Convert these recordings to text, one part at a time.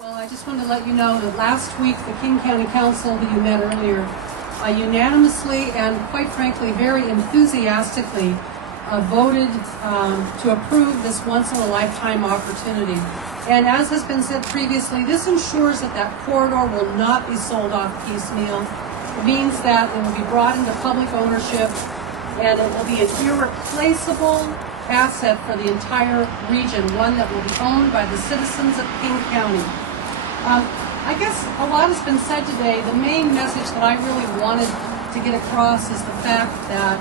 Well, I just wanted to let you know that last week the King County Council, who you met earlier, unanimously and quite frankly very enthusiastically voted to approve this once-in-a-lifetime opportunity. And as has been said previously, this ensures that that corridor will not be sold off piecemeal. It means that it will be brought into public ownership and it will be an irreplaceable asset for the entire region, one that will be owned by the citizens of King County. I guess a lot has been said today. The main message that I really wanted to get across is the fact that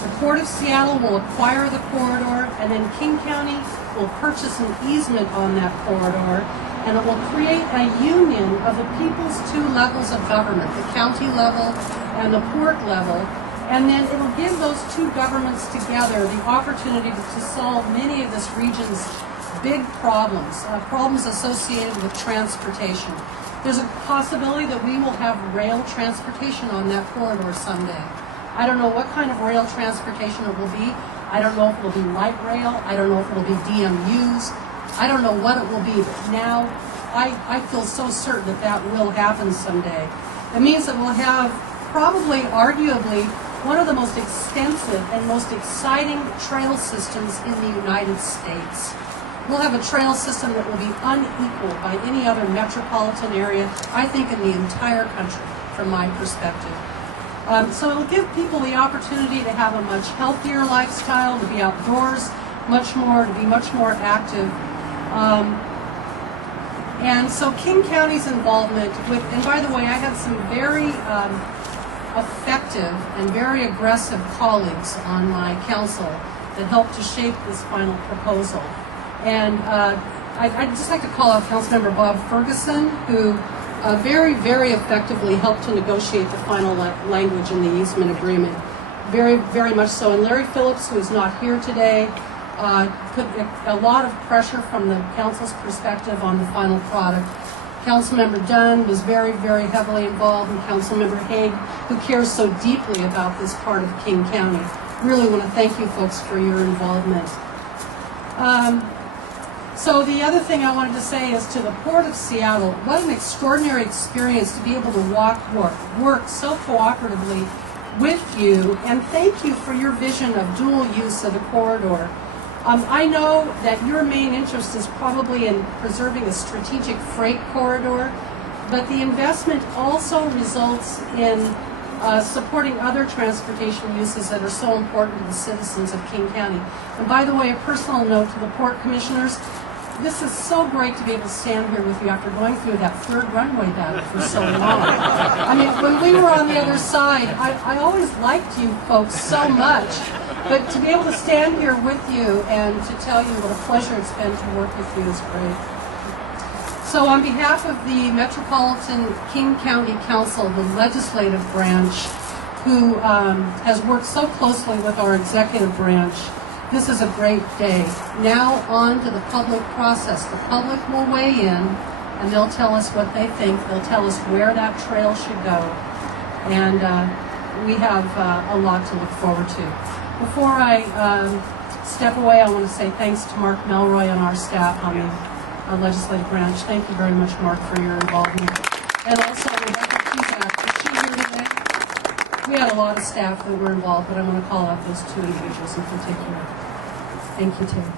the Port of Seattle will acquire the corridor, and then King County will purchase an easement on that corridor, and it will create a union of the people's two levels of government, the county level and the port level, and then it will give those two governments together the opportunity to solve many of this region's big problems, problems associated with transportation. There's a possibility that we will have rail transportation on that corridor someday. I don't know what kind of rail transportation it will be. I don't know if it will be light rail. I don't know if it will be DMUs. I don't know what it will be, but now I feel so certain that that will happen someday. It means that we'll have probably, arguably, one of the most extensive and most exciting trail systems in the United States. We'll have a trail system that will be unequaled by any other metropolitan area, I think, in the entire country, from my perspective. So it'll give people the opportunity to have a much healthier lifestyle, to be outdoors much more, to be much more active. And so King County's involvement with, and by the way, I had some very effective and very aggressive colleagues on my council that helped to shape this final proposal. And I'd just like to call out Councilmember Bob Ferguson, who very, very effectively helped to negotiate the final language in the easement agreement. Very, very much so. And Larry Phillips, who is not here today, put a lot of pressure from the council's perspective on the final product. Councilmember Dunn was very, very heavily involved, and Councilmember Haig, who cares so deeply about this part of King County. Really want to thank you folks for your involvement. So the other thing I wanted to say is to the Port of Seattle, what an extraordinary experience to be able to work so cooperatively with you, and thank you for your vision of dual use of the corridor. I know that your main interest is probably in preserving a strategic freight corridor, but the investment also results in supporting other transportation uses that are so important to the citizens of King County. And by the way, a personal note to the Port Commissioners, this is so great to be able to stand here with you after going through that third runway battle for so long. I mean, when we were on the other side, I always liked you folks so much, but to be able to stand here with you and to tell you what a pleasure it's been to work with you is great. So on behalf of the Metropolitan King County Council, the legislative branch, who has worked so closely with our executive branch, this is a great day. Now on to the public process. The public will weigh in and they'll tell us what they think. They'll tell us where that trail should go. And we have a lot to look forward to. Before I step away, I want to say thanks to Mark Melroy and our staff on the legislative branch. Thank you very much, Mark, for your involvement. And also Rebecca Cusack. Is she here today? We had a lot of staff that were involved, but I want to call out those two individuals in particular. Thank you, Tim.